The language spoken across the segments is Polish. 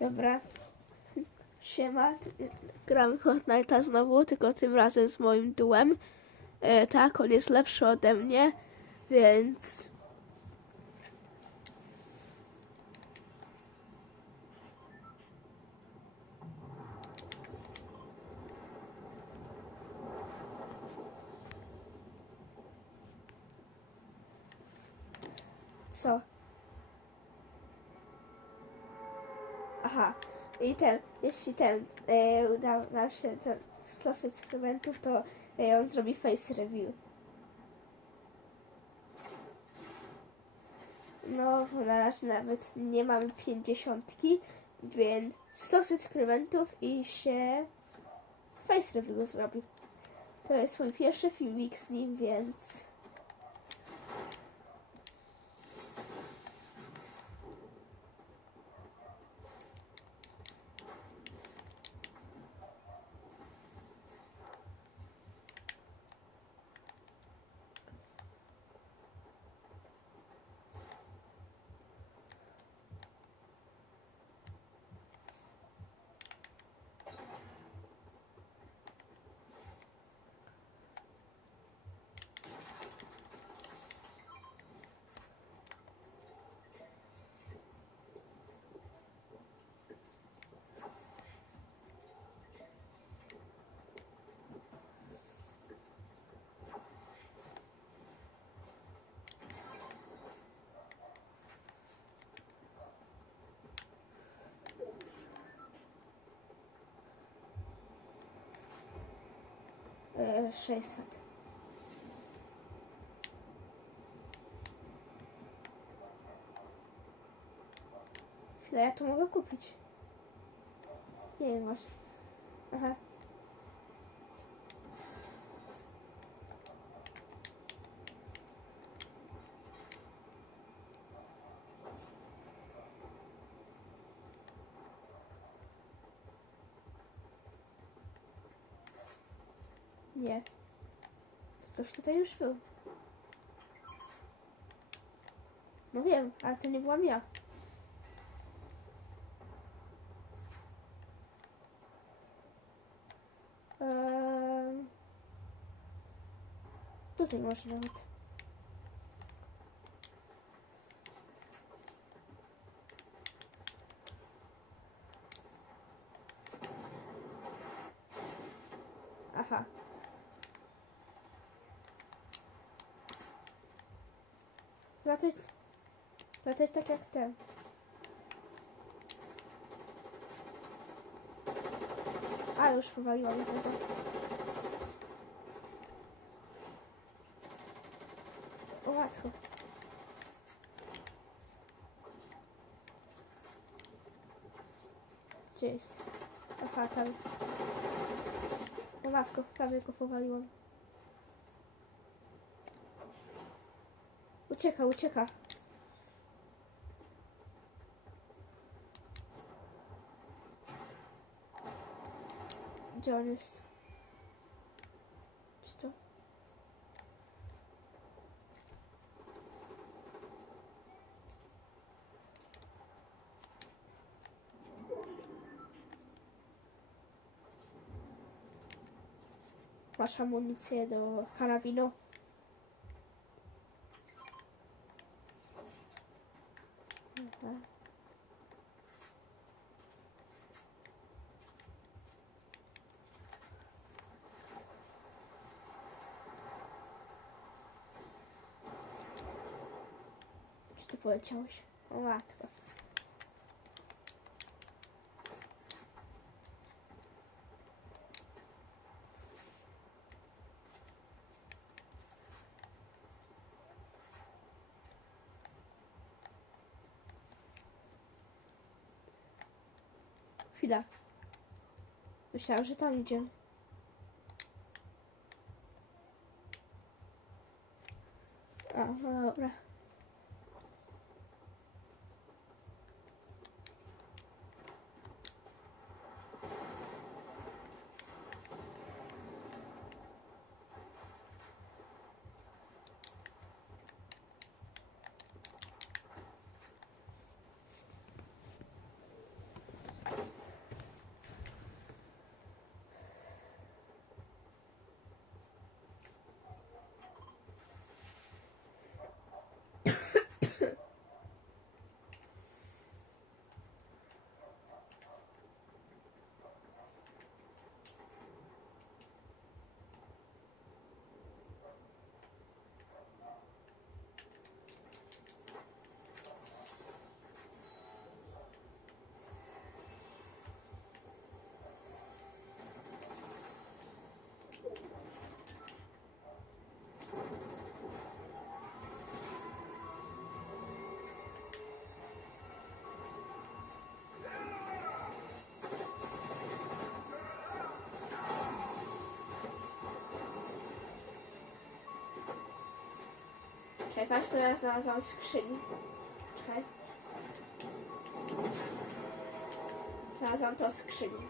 Dobra. Siema. Gram Fortnite'a znowu, tylko tym razem z moim duem. E, tak, on jest lepszy ode mnie, więc... Co? Aha, i ten, jeśli ten e, uda nam się to 100 subskrybentów, to e, on zrobi face review. No, na razie nawet nie mamy 50, więc 100 subskrybentów i się face review zrobi. To jest mój pierwszy filmik z nim, więc... 600. Chwilę, ja to mogę kupić. Nie wiem właśnie. Aha. Ktoś tutaj już był. No wiem, ale to nie byłam ja. Ehm... Tutaj może nawet. Aha. To jest tak jak ten. A, już powaliłam tego. Łatwo. Gdzie jest? Aha, tam. Prawie go powaliłam. Ucieka, ucieka. Gdzie on jest? Czy to? Masz amunicję do karabinu? Aha. Czy ty poleciałeś? O łatwo. Chwila. Myślałam, że tam idzie. A, no dobra. Czekaj, patrz, co ja znalazłam skrzyni. Czekaj. Znalazłam to skrzyni.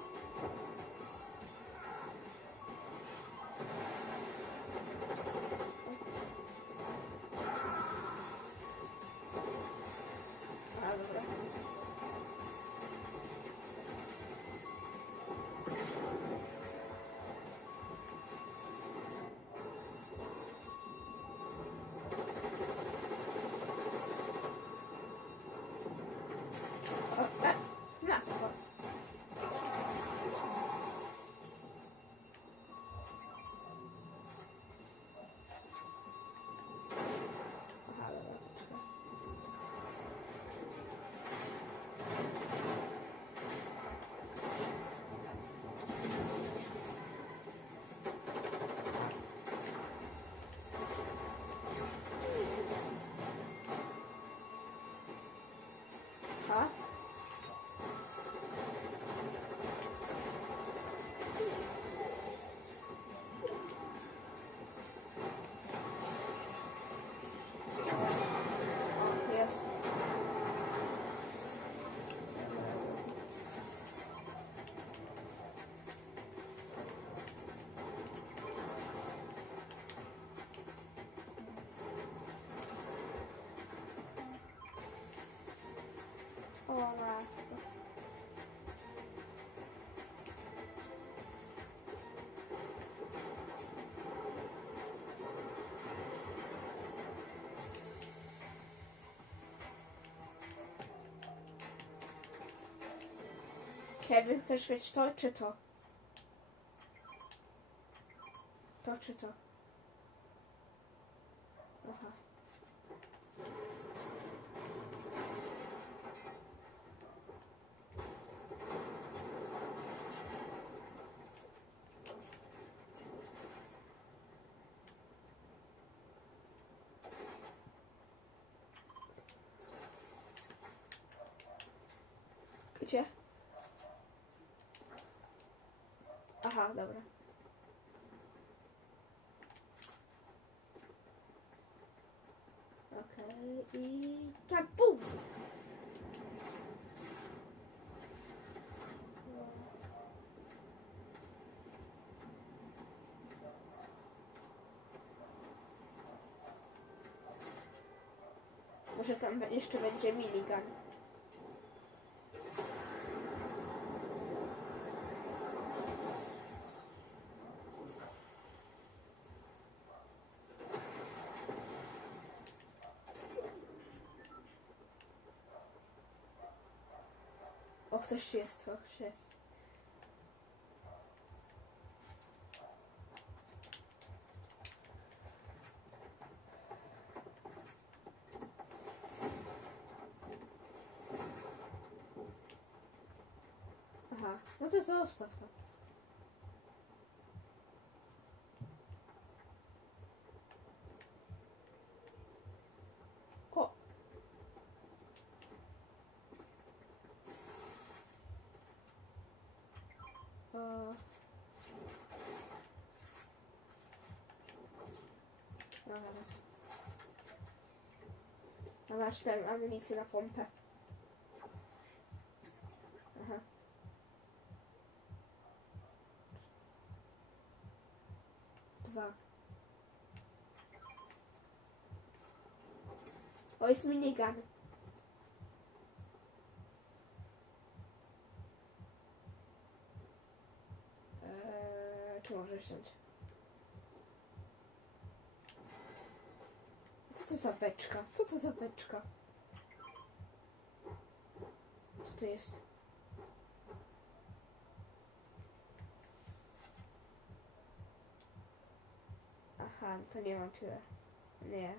O matko. Kevin, chcesz mieć to czy to? To czy to? Aha. Gdzie? Aha, dobra. Okej, i kabum! Może tam jeszcze będzie minigun. O, ktoś jest, ktoś jest. Aha, no to zostaw. A masz tę amunicję na pompę. Aha. Dwa. O, jest minigun. Eee, tu możesz wziąć. Co za beczka? Co to za beczka? Co to jest? Aha, to nie mam tyle. Nie.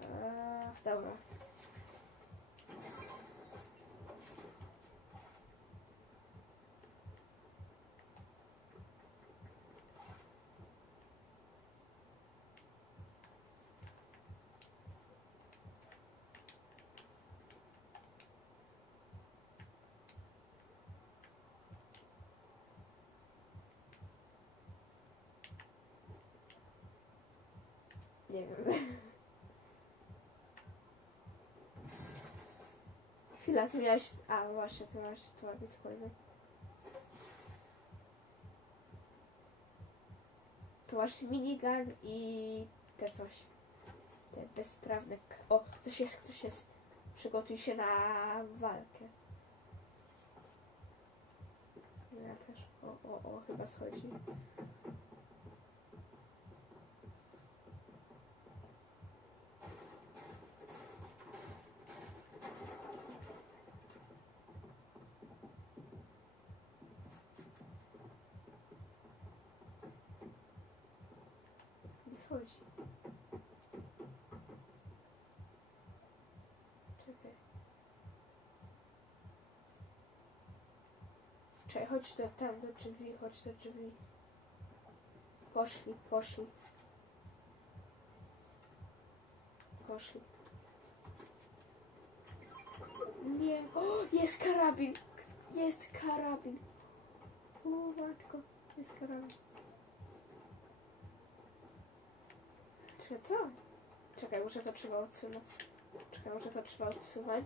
Eee, dobra. Nie wiem. Chwila, ty miałeś... A, właśnie, ty miałeś tu bitcoiny. Tu masz minigun i te coś. Te bezprawne... O, ktoś jest, ktoś jest. Przygotuj się na walkę. Ja też. O, o, o, chyba schodzi. Nie schodzi. Czekaj. Chodź do, tam do drzwi, chodź do drzwi. Poszli, poszli. Poszli. Nie. O, jest karabin. Jest karabin. O, matko. Jest karabin. Czekaj, co? Czekaj, może to trzeba odsunąć. Czekaj, może to trzeba odsuwać.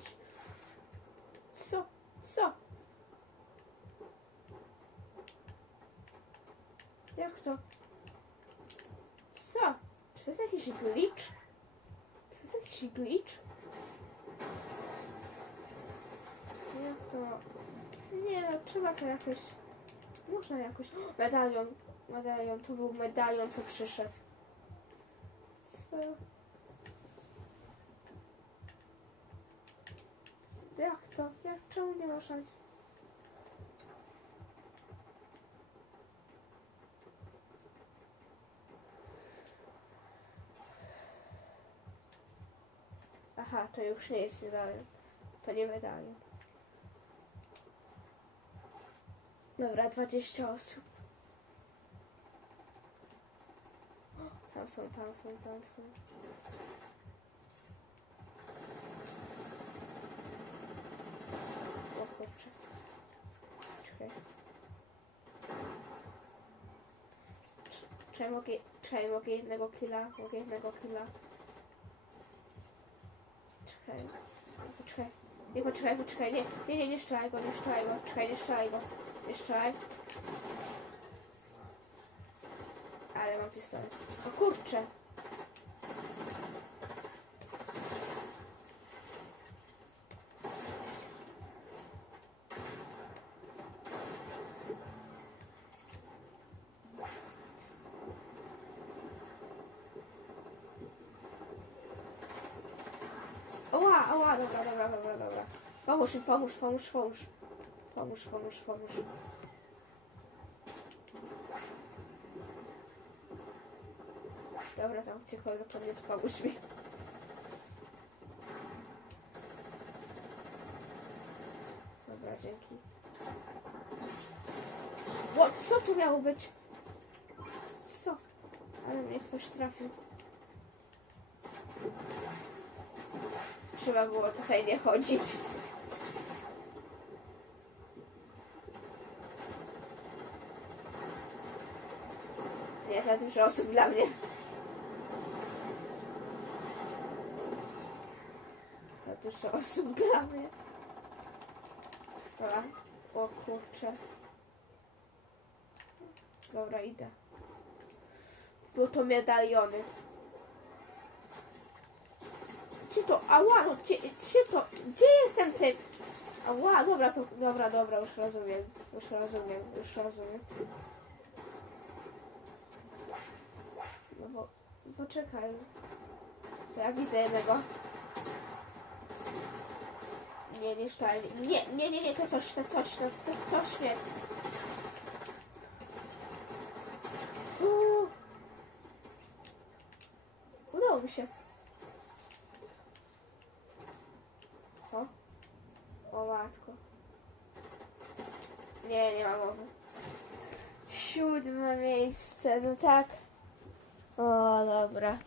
Co? Co? Jak to? Co? Czy to jest jakiś glitch? Czy to jest jakiś glitch? Jak to? Nie no, trzeba to jakoś... Można jakoś... O, medalion! Medalion, to był medalion, co przyszedł. Co? Jak to? Jak czemu nie można? Aha, to już nie jest medalion. To nie medalion. Dobra, 20 osób. Tam są, tam są, tam są. O kurczę. Czekaj. Czy ja mogę, czy ja mogę jednego killa? Mogę jednego killa. Czekaj. Poczekaj. Nie, poczekaj, poczekaj. Nie, nie, nie, nie strzelaj go, nie strzelaj go. Czekaj, nie strzelaj go. Nie strzelaj. Ale mam pistolet. O kurczę. Oła, dobra, dobra, dobra, dobra. Pomóż mi, pomóż, pomóż, pomóż. Pomóż, pomóż, pomóż. Dobra, tam gdziekolwiek jest, pomóż mi. Dobra, dzięki. Ło, co tu miało być? Co? Ale mnie ktoś trafił. Trzeba było tutaj nie chodzić. Nie, za dużo osób dla mnie. Za dużo osób dla mnie. Dobra. O kurczę. Dobra, idę. Bo to medaliony. Gdzie to? Ała, no gdzie, gdzie to? Gdzie jest ten typ? Ała, dobra, to, dobra, dobra, już rozumiem. Już rozumiem, już rozumiem. No bo, poczekaj. To ja widzę jednego. Nie, nie. Nie, nie, nie, nie, to coś, to coś, to, to coś nie. Uuu. Udało mi się. O. O matko. Nie, nie ma mowy. Siódme miejsce, no tak. O, dobra.